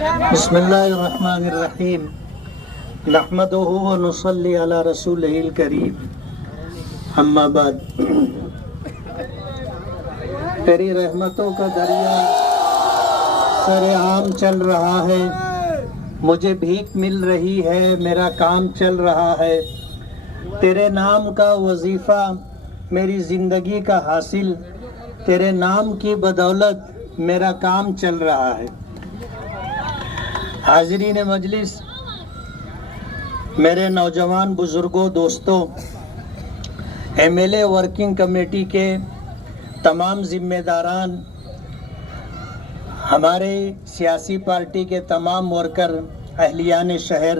بسم اللہ الرحمن الرحیم نحمدہ و نصلی علی رسولہ الکریم اما بعد۔ تیری رحمتوں کا دریا سرعام چل رہا ہے، مجھے بھیک مل رہی ہے، میرا کام چل رہا ہے۔ تیرے نام کا وظیفہ میری زندگی کا حاصل، تیرے نام کی بدولت میرا کام چل رہا ہے۔ حاضرین مجلس، میرے نوجوان بزرگوں، دوستوں، M L A working committee کے تمام ذمہ داران، ہمارے سیاسی پارٹی کے تمام ورکر، اہلیان شہر،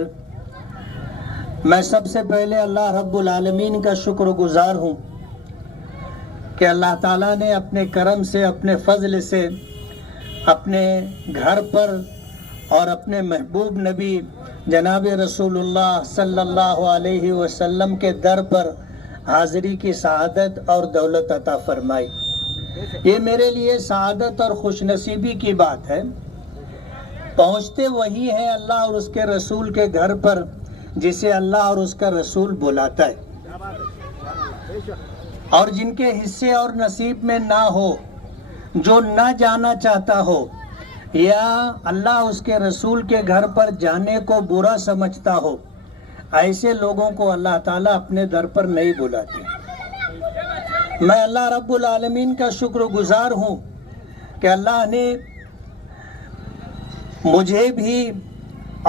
میں سب سے پہلے اللہ رب العالمین کا شکر گزار ہوں کہ اللہ تعالیٰ نے اپنے کرم سے، اپنے فضل سے اپنے گھر پر اور اپنے محبوب نبی جناب رسول اللہ صلی اللہ علیہ وسلم کے در پر حاضری کی سعادت اور دولت عطا فرمائی۔ یہ میرے لیے سعادت اور خوش نصیبی کی بات ہے۔ پہنچتے وہی ہے اللہ اور اس کے رسول کے گھر پر جسے اللہ اور اس کا رسول بلاتا ہے، اور جن کے حصے اور نصیب میں نہ ہو، جو نہ جانا چاہتا ہو یا اللہ اس کے رسول کے گھر پر جانے کو برا سمجھتا ہو، ایسے لوگوں کو اللہ تعالیٰ اپنے در پر نہیں بلاتے۔ میں اللہ رب العالمین کا شکر گزار ہوں کہ اللہ نے مجھے بھی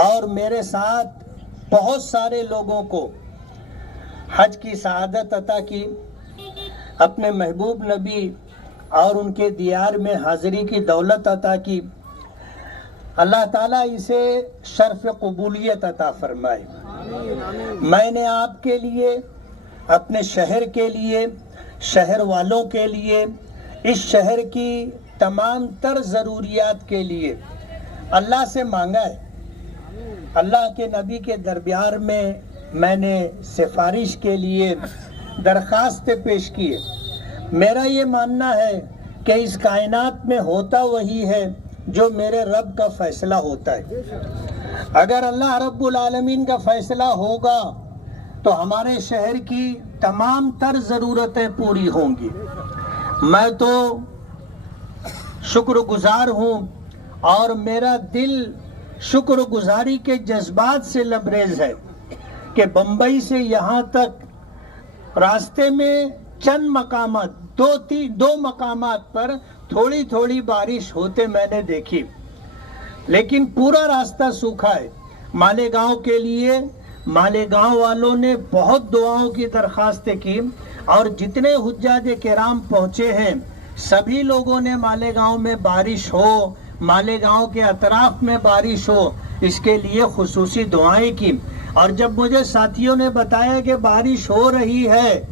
اور میرے ساتھ بہت سارے لوگوں کو حج کی سعادت عطا کی، اپنے محبوب نبی اور ان کے دیار میں حاضری کی دولت عطا کی۔ اللہ تعالیٰ اسے شرف قبولیت عطا فرمائے۔ میں نے آپ کے لیے، اپنے شہر کے لیے، شہر والوں کے لیے، اس شہر کی تمام تر ضروریات کے لیے اللہ سے مانگا ہے۔ اللہ کے نبی کے دربار میں نے سفارش کے لیے درخواست پیش کی ہے۔ میرا یہ ماننا ہے کہ اس کائنات میں ہوتا وہی ہے جو میرے رب کا فیصلہ ہوتا ہے۔ اگر اللہ رب العالمین کا فیصلہ ہوگا تو ہمارے شہر کی تمام تر ضرورتیں پوری ہوں گی۔ میں تو شکر گزار ہوں اور میرا دل شکر گزاری کے جذبات سے لبریز ہے کہ بمبئی سے یہاں تک راستے میں چند مقامات، دو مقامات پر تھوڑی تھوڑی بارش ہوتے میں نے دیکھی، لیکن پورا راستہ سوکھا ہے۔ مالیگاؤں کے لیے مالیگاؤں والوں نے بہت دعاؤں کی درخواستیں کی، اور جتنے حجاج کرام پہنچے ہیں سبھی لوگوں نے مالیگاؤں میں بارش ہو، مالیگاؤں کے اطراف میں بارش ہو، اس کے لیے خصوصی دعائیں کی۔ اور جب مجھے ساتھیوں نے بتایا کہ بارش ہو رہی ہے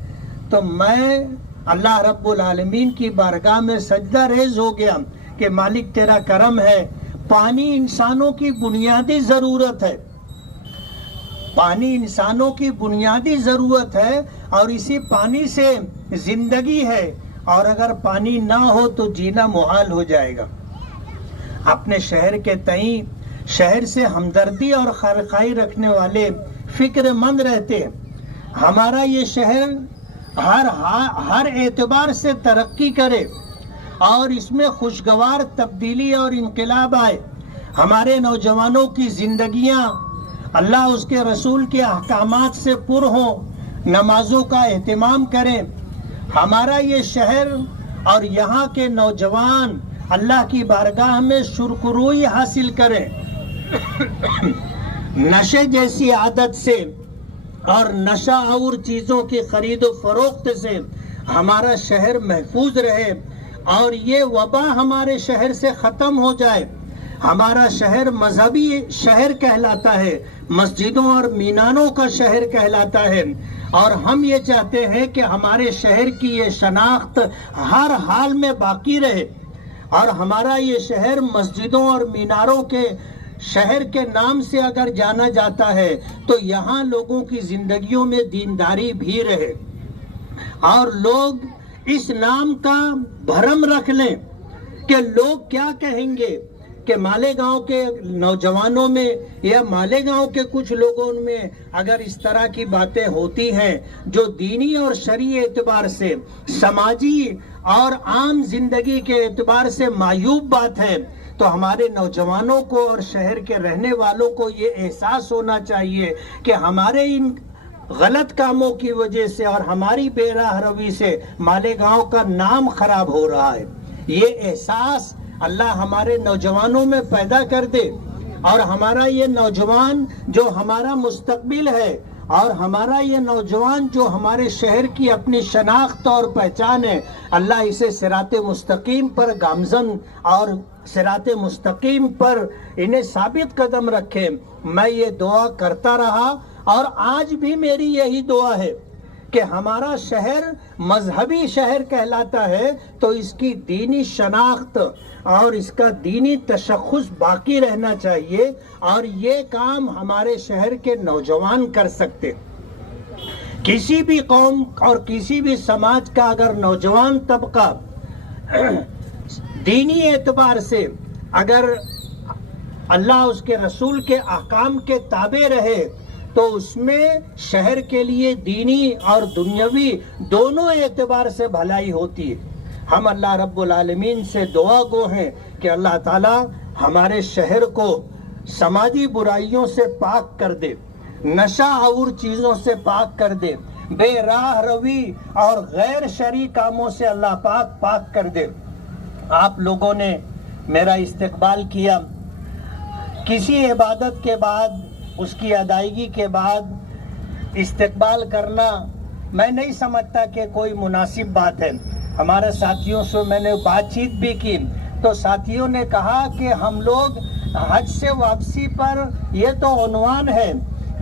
تو میں اللہ رب العالمین کی بارگاہ میں سجدہ ریز ہو گیا کہ مالک تیرا کرم ہے۔ پانی انسانوں کی بنیادی ضرورت ہے، پانی انسانوں کی بنیادی ضرورت ہے، اور اسی پانی سے زندگی ہے، اور اگر پانی نہ ہو تو جینا محال ہو جائے گا۔ اپنے شہر کے تئیں، شہر سے ہمدردی اور خیرخواہی رکھنے والے فکر مند رہتے ہیں۔ ہمارا یہ شہر ہر اعتبار سے ترقی کرے اور اس میں خوشگوار تبدیلی اور انقلاب آئے۔ ہمارے نوجوانوں کی زندگیاں اللہ اس کے رسول کے احکامات سے پر ہوں، نمازوں کا اہتمام کریں۔ ہمارا یہ شہر اور یہاں کے نوجوان اللہ کی بارگاہ میں شکروئی حاصل کریں۔ نشے جیسی عادت سے اور نشہ اور چیزوں کی خرید و فروخت سے ہمارا شہر محفوظ رہے، اور یہ وبا ہمارے شہر سے ختم ہو جائے۔ ہمارا شہر مذہبی شہر کہلاتا ہے، مسجدوں اور میناروں کا شہر کہلاتا ہے، اور ہم یہ چاہتے ہیں کہ ہمارے شہر کی یہ شناخت ہر حال میں باقی رہے، اور ہمارا یہ شہر مسجدوں اور میناروں کے شہر کے نام سے اگر جانا جاتا ہے تو یہاں لوگوں کی زندگیوں میں دینداری بھی رہے، اور لوگ اس نام کا بھرم رکھ لیں کہ لوگ کیا کہیں گے، کہ مالیگاؤں کے نوجوانوں میں یا مالیگاؤں کے کچھ لوگوں میں اگر اس طرح کی باتیں ہوتی ہیں جو دینی اور شرعی اعتبار سے، سماجی اور عام زندگی کے اعتبار سے معیوب بات ہے، تو ہمارے نوجوانوں کو اور شہر کے رہنے والوں کو یہ احساس ہونا چاہیے کہ ہمارے ان غلط کاموں کی وجہ سے اور ہماری بے راہ روی سے مالیگاؤں کا نام خراب ہو رہا ہے۔ یہ احساس اللہ ہمارے نوجوانوں میں پیدا کر دے، اور ہمارا یہ نوجوان جو ہمارا مستقبل ہے، اور ہمارا یہ نوجوان جو ہمارے شہر کی اپنی شناخت اور پہچان ہے، اللہ اسے صراط مستقیم پر گامزن اور صراط مستقیم پر انہیں ثابت قدم رکھے۔ میں یہ دعا کرتا رہا اور آج بھی میری یہی دعا ہے کہ ہمارا شہر مذہبی شہر کہلاتا ہے تو اس کی دینی شناخت اور اس کا دینی تشخص باقی رہنا چاہیے، اور یہ کام ہمارے شہر کے نوجوان کر سکتے۔ کسی بھی قوم اور کسی بھی سماج کا اگر نوجوان طبقہ دینی اعتبار سے اگر اللہ اس کے رسول کے احکام کے تابع رہے تو اس میں شہر کے لیے دینی اور دنیاوی دونوں اعتبار سے بھلائی ہوتی ہے۔ ہم اللہ رب العالمین سے دعا گو ہیں کہ اللہ تعالی ہمارے شہر کو سماجی برائیوں سے پاک کر دے، نشہ اور چیزوں سے پاک کر دے، بے راہ روی اور غیر شرعی کاموں سے اللہ پاک کر دے۔ آپ لوگوں نے میرا استقبال کیا، کسی عبادت کے بعد، اس کی ادائیگی کے بعد استقبال کرنا میں نہیں سمجھتا کہ کوئی مناسب بات ہے۔ ہمارے ساتھیوں سے میں نے بات چیت بھی کی تو ساتھیوں نے کہا کہ ہم لوگ حج سے واپسی پر یہ تو عنوان ہے،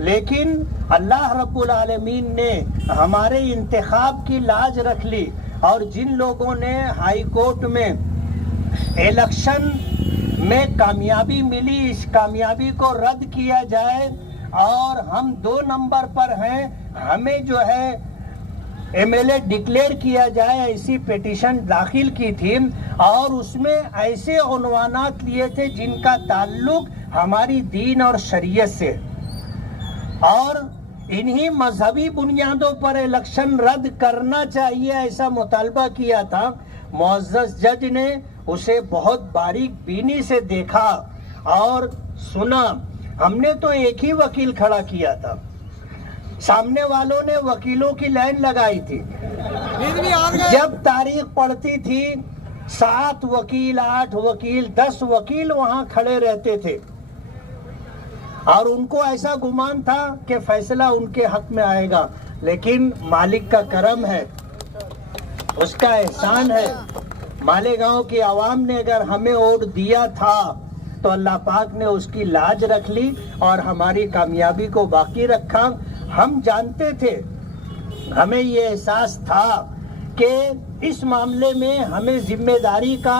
لیکن اللہ رب العالمین نے ہمارے انتخاب کی لاج رکھ لی، اور جن لوگوں نے ہائی کورٹ میں الیکشن میں کامیابی ملی، اس کامیابی کو رد کیا جائے اور ہم 2 نمبر پر ہیں، ہمیں جو ہے ایم ایل اے ڈکلیئر کیا جائے، ایسی پیٹیشن داخل کی تھی، اور اس میں ایسے عنوانات لیے تھے جن کا تعلق ہماری دین اور شریعت سے، اور انہی مذہبی بنیادوں پر الیکشن رد کرنا چاہیے ایسا مطالبہ کیا تھا۔ معزز جج نے اسے بہت باریک بینی سے دیکھا اور سنا۔ ہم نے تو ایک ہی وکیل کھڑا کیا تھا، سامنے والوں نے وکیلوں کی لائن لگائی تھی، جب تاریخ پڑتی تھی 7 وکیل 8 وکیل 10 وکیل وہاں کھڑے رہتے تھے، اور ان کو ایسا گمان تھا کہ فیصلہ ان کے حق میں آئے گا، لیکن مالک کا کرم ہے، اس کا احسان ہے، مالیگاؤں کی عوام نے اگر ہمیں ووٹ دیا تھا تو اللہ پاک نے اس کی لاج رکھ لی اور ہماری کامیابی کو باقی رکھا۔ ہم جانتے تھے، ہمیں یہ احساس تھا کہ اس معاملے میں ہمیں ذمہ داری کا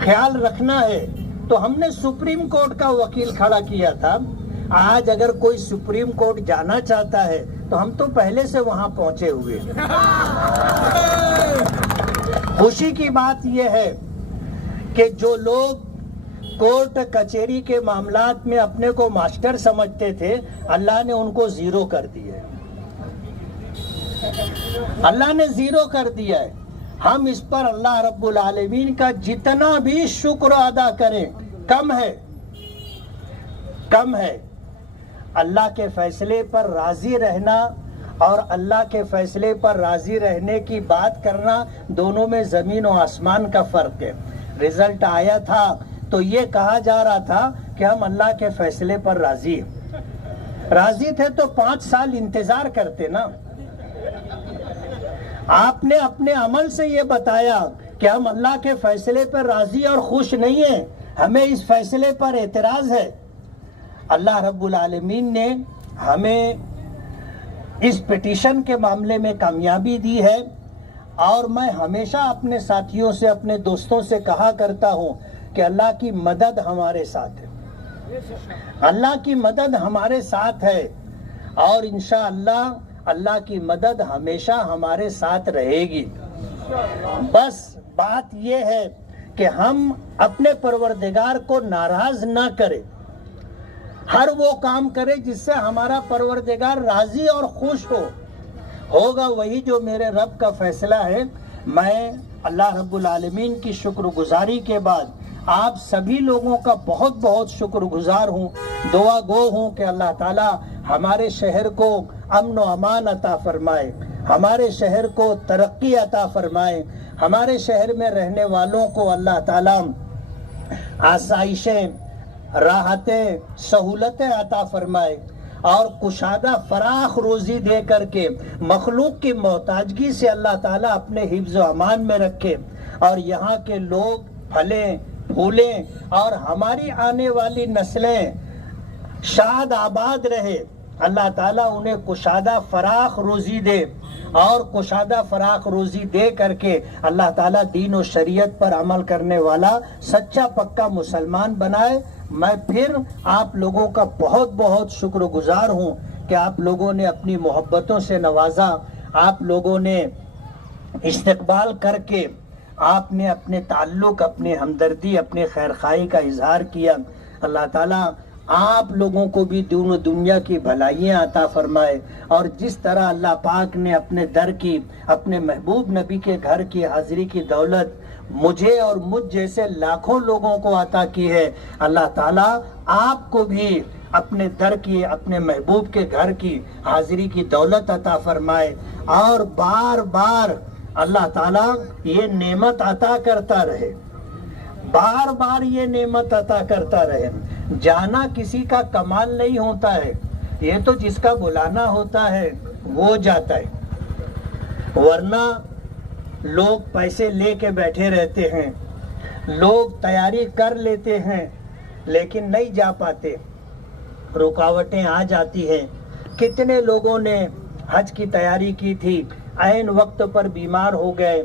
خیال رکھنا ہے، تو ہم نے سپریم کورٹ کا وکیل کھڑا کیا تھا۔ آج اگر کوئی سپریم کورٹ جانا چاہتا ہے تو ہم تو پہلے سے وہاں پہنچے ہوئے۔ خوشی کی بات یہ ہے کہ جو لوگ کورٹ کچہری کے معاملات میں اپنے کو ماسٹر سمجھتے تھے، اللہ نے ان کو زیرو کر دیا ہے، اللہ نے زیرو کر دیا ہے۔ ہم اس پر اللہ رب العالمین کا جتنا بھی شکر ادا کریں کم ہے، کم ہے۔ اللہ کے فیصلے پر راضی رہنا اور اللہ کے فیصلے پر راضی رہنے کی بات کرنا، دونوں میں زمین و آسمان کا فرق ہے۔ رزلٹ آیا تھا تو یہ کہا جا رہا تھا کہ ہم اللہ کے فیصلے پر راضی ہیں۔ راضی تھے تو 5 سال انتظار کرتے نا۔ آپ نے اپنے عمل سے یہ بتایا کہ ہم اللہ کے فیصلے پر راضی اور خوش نہیں ہیں، ہمیں اس فیصلے پر اعتراض ہے۔ اللہ رب العالمین نے ہمیں اس پٹیشن کے معاملے میں کامیابی دی ہے، اور میں ہمیشہ اپنے ساتھیوں سے، اپنے دوستوں سے کہا کرتا ہوں کہ اللہ کی مدد ہمارے ساتھ ہے، اللہ کی مدد ہمارے ساتھ ہے، اور انشاءاللہ اللہ کی مدد ہمیشہ ہمارے ساتھ رہے گی۔ بس بات یہ ہے کہ ہم اپنے پروردگار کو ناراض نہ کریں، ہر وہ کام کرے جس سے ہمارا پروردگار راضی اور خوش ہوگا وہی جو میرے رب کا فیصلہ ہے۔ میں اللہ رب العالمین کی شکر گزاری کے بعد آپ سبھی لوگوں کا بہت بہت شکر گزار ہوں، دعا گو ہوں کہ اللہ تعالی ہمارے شہر کو امن و امان عطا فرمائے، ہمارے شہر کو ترقی عطا فرمائے، ہمارے شہر میں رہنے والوں کو اللہ تعالی آسائشیں، راحتیں، سہولتیں عطا فرمائے اور کشادہ فراخ روزی دے کر کے مخلوق کی محتاجگی سے اللہ تعالیٰ اپنے حفظ و امان میں رکھے، اور یہاں کے لوگ پھلیں پھولیں اور ہماری آنے والی نسلیں شاد آباد رہے۔ اللہ تعالیٰ انہیں کشادہ فراخ روزی دے، اور کشادہ فراخ روزی دے کر کے اللہ تعالیٰ دین و شریعت پر عمل کرنے والا سچا پکا مسلمان بنائے۔ میں پھر آپ لوگوں کا بہت بہت شکر گزار ہوں کہ آپ لوگوں نے اپنی محبتوں سے نوازا، آپ لوگوں نے استقبال کر کے آپ نے اپنے تعلق، اپنے ہمدردی، اپنے خیرخواہی کا اظہار کیا۔ اللہ تعالیٰ آپ لوگوں کو بھی دین و دنیا کی بھلائیاں عطا فرمائے، اور جس طرح اللہ پاک نے اپنے در کی، اپنے محبوب نبی کے گھر کی حاضری کی دولت مجھے اور مجھ جیسے لاکھوں لوگوں کو عطا کی ہے، اللہ تعالیٰ آپ کو بھی اپنے در کی، اپنے محبوب کے گھر کی حاضری کی دولت عطا فرمائے، اور بار بار اللہ تعالیٰ یہ نعمت عطا کرتا رہے، بار بار یہ نعمت عطا کرتا رہے۔ جانا کسی کا کمال نہیں ہوتا ہے، یہ تو جس کا بلانا ہوتا ہے وہ جاتا ہے، ورنہ لوگ پیسے لے کے بیٹھے رہتے ہیں، لوگ تیاری کر لیتے ہیں لیکن نہیں جا پاتے، رکاوٹیں آ جاتی ہیں۔ کتنے لوگوں نے حج کی تیاری کی تھی، عین وقت پر بیمار ہو گئے،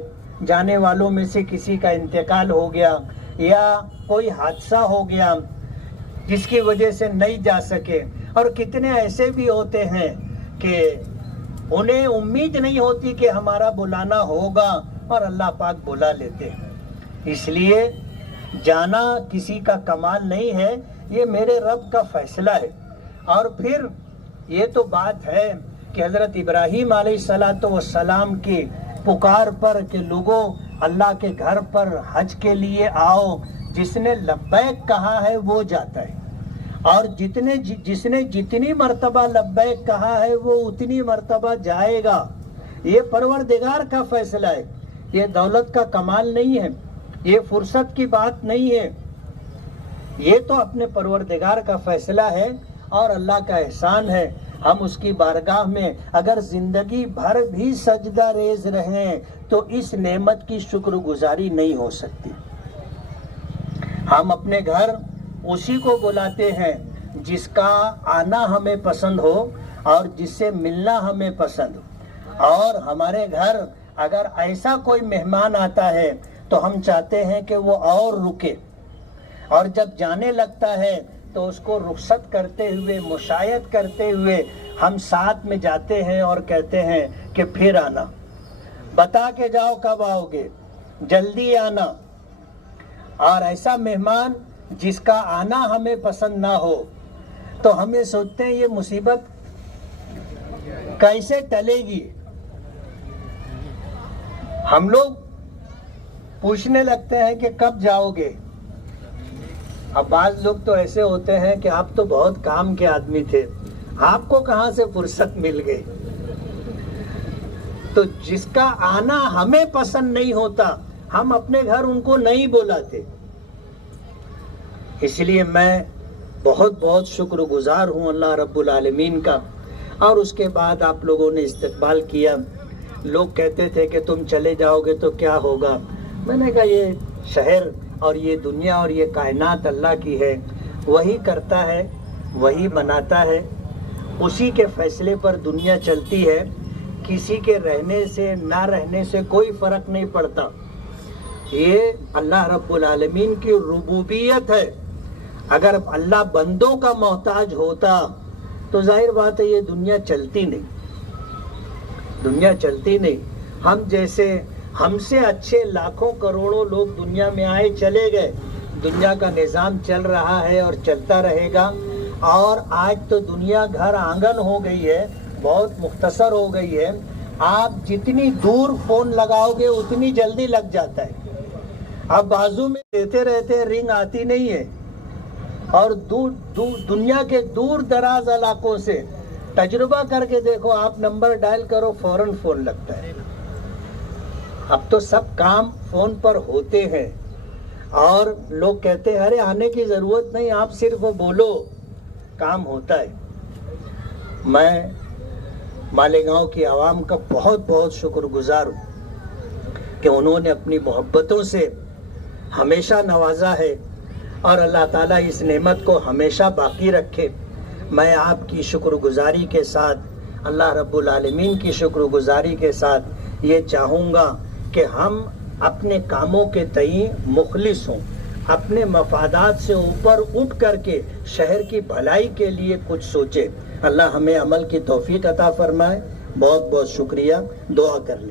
جانے والوں میں سے کسی کا انتقال ہو گیا یا کوئی حادثہ ہو گیا جس کی وجہ سے نہیں جا سکے، اور کتنے ایسے بھی ہوتے ہیں کہ انہیں امید نہیں ہوتی کہ ہمارا بلانا ہوگا اور اللہ پاک بلا لیتے ہیں۔ اس لیے جانا کسی کا کمال نہیں ہے، یہ میرے رب کا فیصلہ ہے۔ اور پھر یہ تو بات ہے کہ حضرت ابراہیم علیہ السلام کی پکار پر کہ لوگوں اللہ کے گھر پر حج کے لیے آؤ، جس نے لبیک کہا ہے وہ جاتا ہے، اور جس نے جتنی مرتبہ لبیک کہا ہے وہ اتنی مرتبہ جائے گا۔ یہ پروردگار کا فیصلہ ہے، یہ دولت کا کمال نہیں ہے، یہ فرصت کی بات نہیں ہے، یہ تو اپنے پروردگار کا فیصلہ ہے اور اللہ کا احسان ہے۔ ہم اس کی بارگاہ میں اگر زندگی بھر بھی سجدہ ریز رہیں تو اس نعمت کی شکر گزاری نہیں ہو سکتی۔ ہم اپنے گھر اسی کو بلاتے ہیں جس کا آنا ہمیں پسند ہو اور جس سے ملنا ہمیں پسند ہو، اور ہمارے گھر اگر ایسا کوئی مہمان آتا ہے تو ہم چاہتے ہیں کہ وہ اور رکے، اور جب جانے لگتا ہے تو اس کو رخصت کرتے ہوئے، مشایعت کرتے ہوئے ہم ساتھ میں جاتے ہیں اور کہتے ہیں کہ پھر آنا، بتا کے جاؤ کب آؤ گے، جلدی آنا۔ اور ایسا مہمان جس کا آنا ہمیں پسند نہ ہو تو ہمیں سوچتے ہیں یہ مصیبت کیسے ٹلے گی۔ ہم لوگ پوچھنے لگتے ہیں کہ کب جاؤ گے۔ اب بعض لوگ تو ایسے ہوتے ہیں کہ آپ تو بہت کام کے آدمی تھے، آپ کو کہاں سے فرصت مل گئی۔ تو جس کا آنا ہمیں پسند نہیں ہوتا ہم اپنے گھر ان کو نہیں بلاتے۔ اس لیے میں بہت بہت شکر گزار ہوں اللہ رب العالمین کا۔ اور اس کے بعد آپ لوگوں نے استقبال کیا، لوگ کہتے تھے کہ تم چلے جاؤ گے تو کیا ہوگا۔ میں نے کہا یہ شہر اور یہ دنیا اور یہ کائنات اللہ کی ہے، وہی کرتا ہے، وہی بناتا ہے، اسی کے فیصلے پر دنیا چلتی ہے، کسی کے رہنے سے نہ رہنے سے کوئی فرق نہیں پڑتا۔ یہ اللہ رب العالمین کی ربوبیت ہے۔ اگر اللہ بندوں کا محتاج ہوتا تو ظاہر بات ہے یہ دنیا چلتی نہیں، دنیا چلتی نہیں۔ ہم جیسے ہم سے اچھے لاکھوں کروڑوں لوگ دنیا میں آئے چلے گئے، دنیا کا نظام چل رہا ہے اور چلتا رہے گا. اور آج تو دنیا گھر آنگن ہو گئی ہے، بہت مختصر ہو گئی ہے. آپ جتنی دور فون لگاؤ گے اتنی جلدی لگ جاتا ہے. آپ بازو میں دیتے رہتے رنگ آتی نہیں ہے. اور دنیا کے دور دراز علاقوں سے تجربہ کر کے دیکھو، آپ نمبر ڈائل کرو فوراً فون لگتا ہے. اب تو سب کام فون پر ہوتے ہیں اور لوگ کہتے ہیں ارے آنے کی ضرورت نہیں، آپ صرف بولو کام ہوتا ہے. میں مالیگاؤں کی عوام کا بہت بہت شکر گزار ہوں کہ انہوں نے اپنی محبتوں سے ہمیشہ نوازا ہے، اور اللہ تعالیٰ اس نعمت کو ہمیشہ باقی رکھے. میں آپ کی شکر گزاری کے ساتھ، اللہ رب العالمین کی شکر گزاری کے ساتھ یہ چاہوں گا کہ ہم اپنے کاموں کے تئیں مخلص ہوں، اپنے مفادات سے اوپر اٹھ کر کے شہر کی بھلائی کے لیے کچھ سوچیں. اللہ ہمیں عمل کی توفیق عطا فرمائے. بہت بہت شکریہ. دعا کر لیں.